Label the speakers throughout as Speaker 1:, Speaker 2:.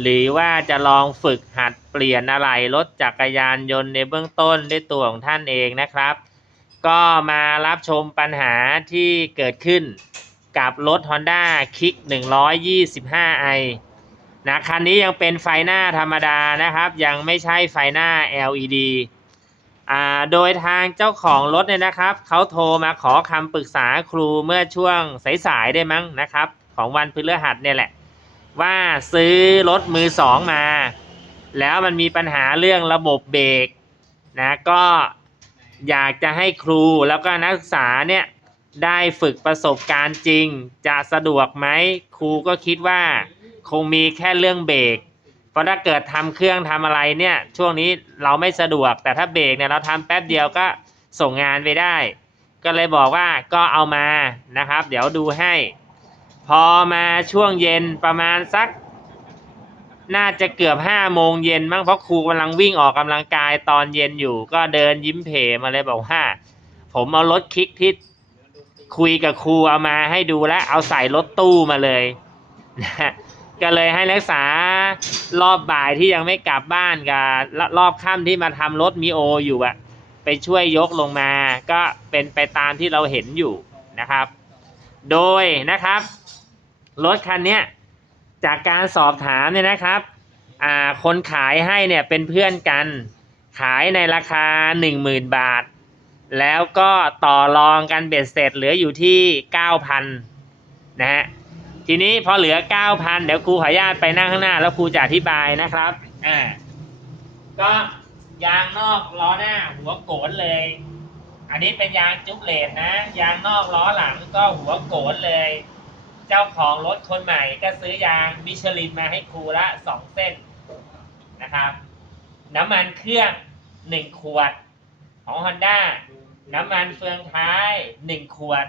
Speaker 1: หรือว่าจะลองฝึกหัดเปลี่ยนอะไหล่รถจักรยานยนต์ในเบื้องต้นด้วยตัวของท่านเองนะครับ ก็มารับชมปัญหาที่เกิดขึ้นกับรถ Honda Kick 125i นะคันนี้ยังเป็นไฟหน้าธรรมดานะครับ ยังไม่ใช่ไฟหน้า LED อ่าโดยทางเจ้าของรถเนี่ยนะครับ เขาโทรมาขอคำปรึกษาครูเมื่อช่วงสายๆได้มั้งนะครับ ของวันพฤหัสเนี่ยแหละ ว่าซื้อรถมือสองมา แล้วมันมีปัญหาเรื่องระบบเบรกนะก็อยากจะให้ครูแล้วก็นักศึกษาเนี่ยได้ฝึกประสบการณ์จริง จะสะดวกไหมครูก็คิดว่า คงมีแค่เรื่องเบรกเพราะถ้าเกิดทำเครื่องทำอะไรเนี่ยช่วงนี้เราไม่สะดวก แต่ถ้าเบรกเนี่ยเราทำแป๊บเดียวก็ส่งงานไปได้ ก็เลยบอกว่าก็เอามานะครับ เดี๋ยวดูให้ พอมาช่วงเย็นประมาณสัก น่าจะเกือบห้าโมงเย็นมั้งเพราะครูกำลังวิ่งออกกำลังกายตอนเย็นอยู่ ก็เดินยิ้มเผมาเลยบอกว่าผมเอารถคลิกที่คุยกับครูเอามาให้ดูแล้วเอาใส่รถตู้มาเลยนะก็เลยให้นักศึกษารอบบ่ายที่ยังไม่กลับบ้านกับรอบค่ำที่มาทำรถมิโออยู่อะไปช่วยยกลงมา ก็เป็นไปตามที่เราเห็นอยู่นะครับ โดยนะครับ รถคันเนี้ยจากการสอบถามเนี่ยนะครับอ่าคนขายให้เนี่ยเป็นเพื่อนกัน ขายในราคา 10,000 บาท แล้วก็ต่อรองกันเบ็ดเสร็จเหลืออยู่ที่ 9,000 นะฮะทีนี้พอเหลือ 9,000 เดี๋ยวครูขออนุญาตไปนั่งข้างหน้า แล้วครูจะอธิบายนะครับอ่าก็ยางนอกล้อหน้าหัวโกนเลย อันนี้เป็นยางจุ๊บเลดนะ ยางนอกล้อหลังก็หัวโกนเลย เจ้าของรถคนใหม่ก็ซื้อยางมิชลินมาให้ครูละสองเส้นนะครับ น้ำมันเครื่องหนึ่งขวดของ Honda น้ำมันเฟืองท้ายหนึ่งขวด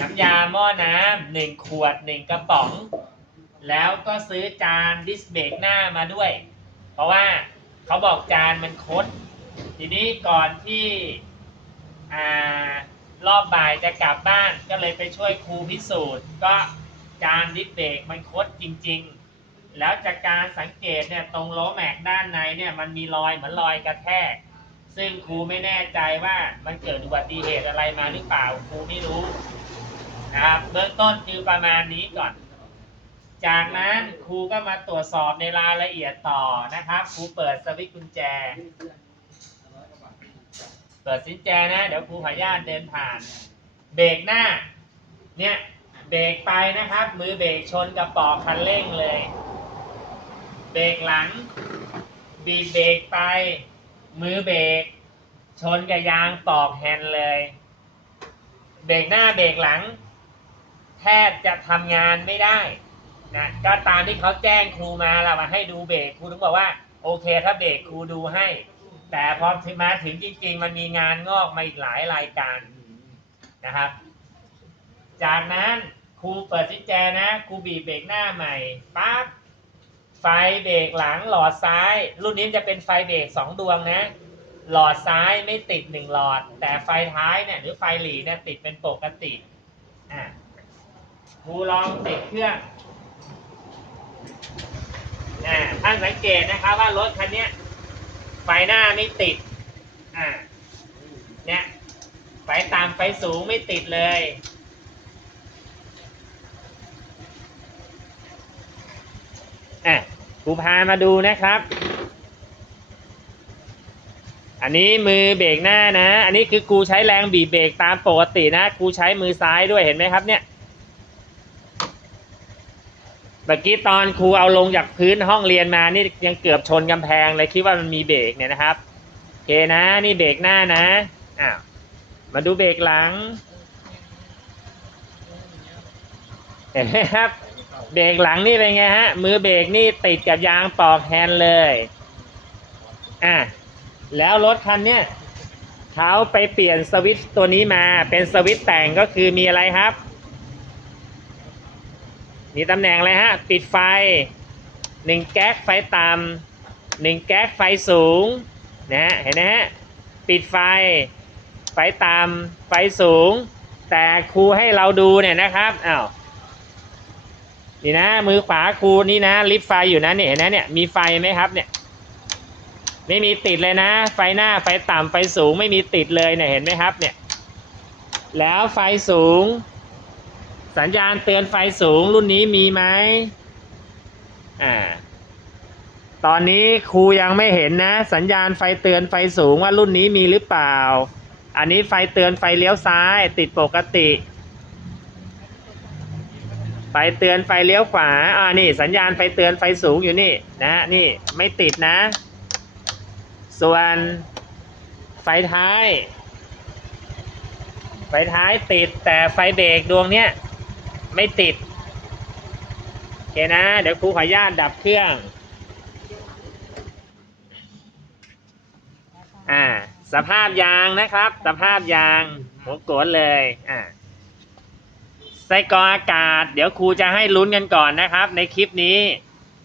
Speaker 1: น้ำยาหม้อน้ำหนึ่งขวดหนึ่งกระป๋อง แล้วก็ซื้อจานดิสเบรกหน้ามาด้วย เพราะว่าเขาบอกจานมันคด ทีนี้ก่อนที่อ่า รอบบ่ายจะกลับบ้านก็เลยไปช่วยครูพิสูจน์ ก็จานดิสเบกมันคดจริง ๆ แล้วจากการสังเกตเนี่ยตรงโลแม็กด้านในเนี่ยมันมีรอยเหมือนรอยกระแทก ซึ่งครูไม่แน่ใจว่ามันเกิดอุบัติเหตุอะไรมาหรือเปล่าครูไม่รู้นะครับเบื้องต้นคือประมาณนี้ก่อน จากนั้นครูก็มาตรวจสอบในรายละเอียดต่อนะครับครูเปิดสวิตช์กุญแจ เปิดสินแจนะ เดี๋ยวครูขออนุญาตเดินผ่าน เบรกหน้า เนี่ย เบรกไปนะครับ มือเบรกชนกับปอกคันเร่งเลย เบรกหลัง บีบเบรกไป มือเบรกชนกับยางปอกแฮนด์เลย เบรกหน้าเบรกหลัง แทบจะทำงานไม่ได้นะก็ตามที่เขาแจ้งครูมาเรามาให้ดูเบรกครูถึงบอกว่า โอเค ถ้าเบรกครูดูให้ แต่พอมาถึงจริง ๆ มันมีงานงอกมาอีกหลายรายการนะครับ จากนั้นครูเปิดสินแจนะครูบีเบรกหน้าใหม่ปั๊บไฟเบรกหลังหลอดซ้าย รุ่นนี้จะเป็นไฟเบรกสองดวงนะ หลอดซ้ายไม่ติดหนึ่งหลอด แต่ไฟท้ายเนี่ยหรือไฟหลีเนี่ยติดเป็นปกติอะครูลองติดเครื่องอ่าท่านสังเกตนะครับว่ารถคันนี้ ไฟหน้าไม่ติด อ่า เนี่ยไฟต่ำไฟสูงไม่ติดเลย อะครูพามาดูนะครับ อันนี้มือเบรกหน้านะ อันนี้คือกูใช้แรงบีบเบรกตามปกตินะกูใช้มือซ้ายด้วยเห็นไหมครับเนี่ยเมื่อกี้ตอนครูเอาลงจากพื้นห้องเรียนมานี่ยังเกือบชนกำแพงเลยคิดว่ามันมีเบรกเนี่ยนะครับโอเคนะนี่เบรกหน้านะอ้าวมาดูเบรกหลังเห็นไหมครับเบรกหลังนี่เป็นไงฮะ มือเบรกนี่ติดกับยางปอกแฮนด์เลย อะ แล้วรถคันเนี้ยเขาไปเปลี่ยนสวิตช์ตัวนี้มาเป็นสวิตช์แต่งก็คือมีอะไรครับ มีตำแหน่งอะไรฮะ ปิดไฟหนึ่งแก๊กไฟต่ำหนึ่งแก๊กไฟสูงนะฮะเห็นไหมฮะ ปิดไฟ ไฟต่ำไฟสูง แต่ครูให้เราดูเนี่ยนะครับอ้าวนี่นะ มือขวาครูนี่นะ ลิฟไฟอยู่นะเนี่ยเห็นไหมเนี่ยมีไฟไหมครับเนี่ยไม่มีติดเลยนะ ไฟหน้าไฟต่ำไฟสูงไม่มีติดเลยเนี่ยเห็นไหมครับเนี่ยแล้วไฟสูง สัญญาณเตือนไฟสูงรุ่นนี้มีไหมอ่า ตอนนี้ครูยังไม่เห็นนะ สัญญาณไฟเตือนไฟสูงว่ารุ่นนี้มีหรือเปล่า อันนี้ไฟเตือนไฟเลี้ยวซ้าย ติดปกติ ไฟเตือนไฟเลี้ยวขวา อ่านี่ สัญญาณไฟเตือนไฟสูงอยู่นี่นะนี่ไม่ติดนะ ส่วนไฟท้าย ไฟท้ายติดแต่ไฟเบรกดวงเนี้ย ไม่ติด โอเคนะ เดี๋ยวครูขออนุญาตดับเครื่อง อ่า สภาพยางนะครับ สภาพยางหัวโกนเลย อ่าไส้กรองอากาศ เดี๋ยวครูจะให้ลุ้นกันก่อนนะครับ ในคลิปนี้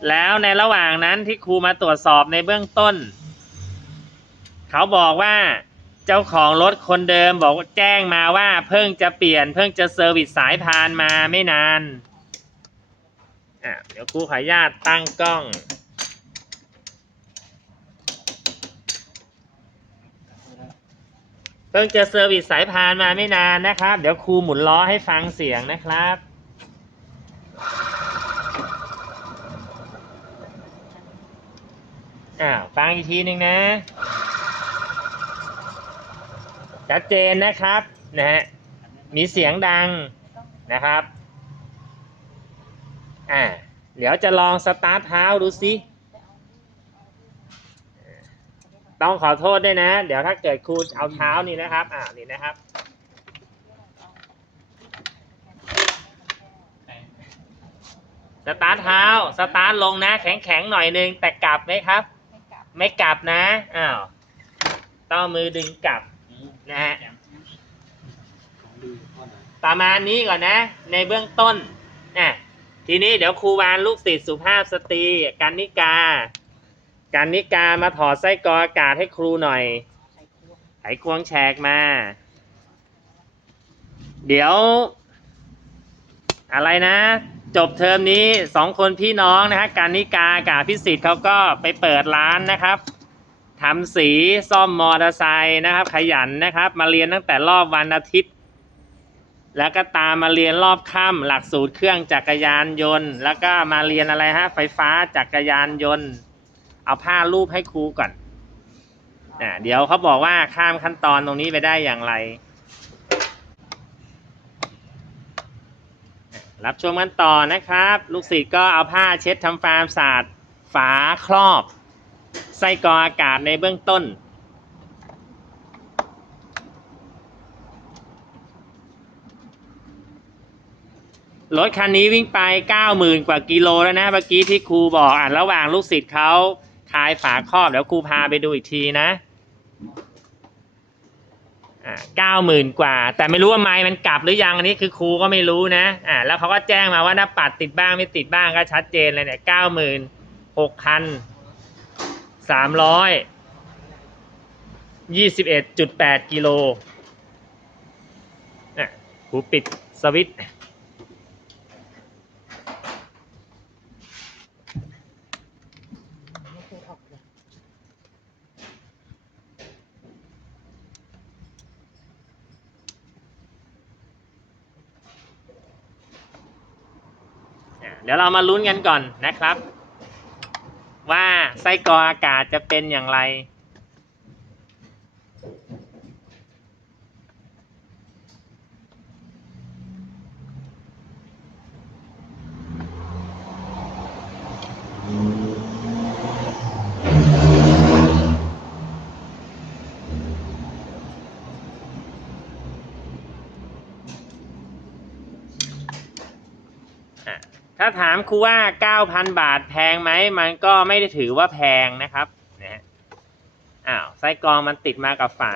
Speaker 1: แล้วในระหว่างนั้นที่ครูมาตรวจสอบในเบื้องต้น เขาบอกว่า เจ้าของรถคนเดิมบอกแจ้งมาว่าเพิ่งจะเปลี่ยนเพิ่งจะเซอร์วิสสายพานมาไม่นาน อะเดี๋ยวครูขออนุญาตตั้งกล้อง เพิ่งจะเซอร์วิสสายพานมาไม่นานนะครับ เดี๋ยวครูหมุนล้อให้ฟังเสียงนะครับอ่าฟังอีกทีหนึ่งนะ ชัดเจนนะครับนะฮะมีเสียงดังนะครับอ่าเดี๋ยวจะลองสตาร์ทเท้าดูสิต้องขอโทษด้วยนะ เดี๋ยวถ้าเกิดครูเอาเท้านี่นะครับอ่านี่นะครับสตาร์ทเท้าสตาร์ทลงนะ แข็งแข็งๆหน่อยนึงแต่กลับไหมครับ
Speaker 2: ไม่กลับ
Speaker 1: ไม่กลับนะอ้าวต้องมือดึงกลับ นะฮะประมาณนี้ก่อนนะ ในเบื้องต้นอะทีนี้เดี๋ยวครูวานลูกศิษย์สุภาพสตรีกันนิกากันนิกามาถอดไส้กรองอากาศให้ครูหน่อย
Speaker 2: ใช้ควง
Speaker 1: ไขควงแฉกมา เดี๋ยว อะไรนะ จบเทอมนี้สองคนพี่น้องนะฮะการนิกากับพิสิทธิ์เขาก็ไปเปิดร้านนะครับ ทำสีซ่อมมอเตอร์ไซค์นะครับ ขยันนะครับ มาเรียนตั้งแต่รอบวันอาทิตย์ แล้วก็ตามมาเรียนรอบค่ำหลักสูตรเครื่องจักรยานยนต์ แล้วก็มาเรียนอะไรฮะไฟฟ้าจักรยานยนต์ เอาผ้ารูปให้ครูก่อนอ่าเดี๋ยวเขาบอกว่าข้ามขั้นตอนตรงนี้ไปได้อย่างไร รับชมกันต่อนะครับ ลูกศิษย์ก็เอาผ้าเช็ดทำความสะอาดฝาครอบ ไส้กรองอากาศในเบื้องต้น รถคันนี้วิ่งไป 90,000 กว่ากิโลแล้วนะเมื่อกี้ที่ครูบอกอะระหว่างลูกศิษย์เขาคลายฝาครอบเดี๋ยวครูพาไปดูอีกทีนะเก้าหมื่นกว่า แต่ไม่รู้ว่าไม้มันกลับหรือยังอันนี้คือครูก็ไม่รู้นะอ่าแล้วเขาก็แจ้งมาว่าหน้าปัดติดบ้างไม่ติดบ้างก็ชัดเจนเลยเนี่ยเก้าหมื่นหกพัน สามร้อยยี่สิบเอ็ดจุดแปดกิโลอะครูปิดสวิตช์
Speaker 2: เดี๋
Speaker 1: ยวเรามาลุ้นกันก่อนนะครับ ไส้กรอกอากาศจะเป็นอย่างไร ถ้าถามครูว่า 9,000 บาทแพงไหม มันก็ไม่ได้ถือว่าแพงนะครับนะฮะอ้าวไส้กรองมันติดมากับฝา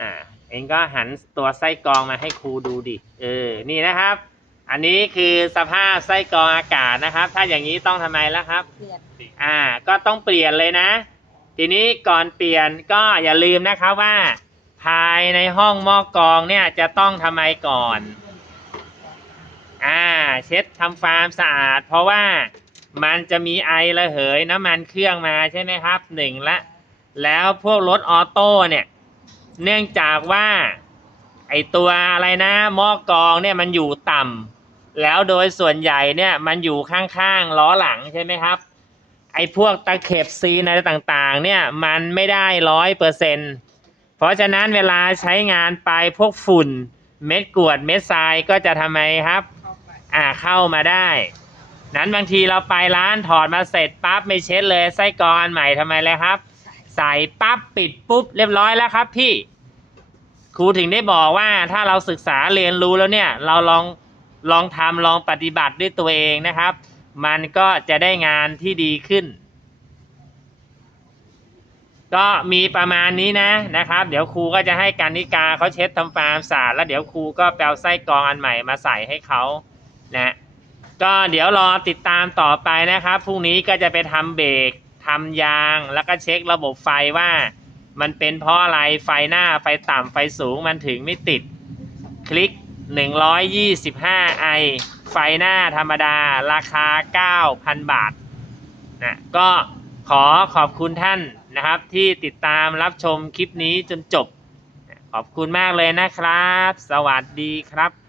Speaker 1: อ่า เองก็หันตัวไส้กรองมาให้ครูดูดิ เออ นี่นะครับ อันนี้คือสภาพไส้กรองอากาศนะครับ ถ้าอย่างนี้ต้องทำไมแล้วครับ
Speaker 2: เปลี่ยน
Speaker 1: อ่า ก็ต้องเปลี่ยนเลยนะ ทีนี้ก่อนเปลี่ยนก็อย่าลืมนะครับว่า ภายในห้องหม้อกรองเนี่ยจะต้องทำไมก่อนอ่าเช็ดทำความสะอาด เพราะว่ามันจะมีไอระเหยน้ำมันเครื่องมาใช่ไหมครับหนึ่งละแล้วพวกรถออโต้เนี่ยเนื่องจากว่าไอตัวอะไรนะหม้อกรองเนี่ยมันอยู่ต่ำแล้วโดยส่วนใหญ่เนี่ยมันอยู่ข้างๆล้อหลังใช่ไหมครับ ไอพวกตะเข็บซีนอะไรต่างๆเนี่ยมันไม่ได้ร้อยเปอร์เซ็นเพราะฉะนั้นเวลาใช้งานไปพวกฝุ่นเม็ดกรวดเม็ดทรายก็จะทำไมครับ อ่าเข้ามาได้ นั้นบางทีเราไปร้านถอดมาเสร็จปั๊บไม่เช็ดเลยไส้กรองอันใหม่ทำไมเลยครับ ใส่ปั๊บปิดปุ๊บเรียบร้อยแล้วครับพี่ครูถึงได้บอกว่าถ้าเราศึกษาเรียนรู้แล้วเนี่ย เราลองลองทำลองปฏิบัติด้วยตัวเองนะครับ มันก็จะได้งานที่ดีขึ้น ก็มีประมาณนี้นะนะครับ เดี๋ยวครูก็จะให้การนิกาเขาเช็ดทำความสะอาดแล้วเดี๋ยวครูก็แปลไส้กรองอันใหม่มาใส่ให้เขา นะก็เดี๋ยวรอติดตามต่อไปนะครับพรุ่งนี้ก็จะไปทำเบรกทำยางแล้วก็เช็คระบบไฟว่า มันเป็นเพราะอะไรไฟหน้าไฟต่ำไฟสูงมันถึงไม่ติด คลิก 125ไอไฟหน้าธรรมดาราคา 9,000 บาทนะก็ขอขอบคุณท่านนะครับ ที่ติดตามรับชมคลิปนี้จนจบ ขอบคุณมากเลยนะครับ สวัสดีครับ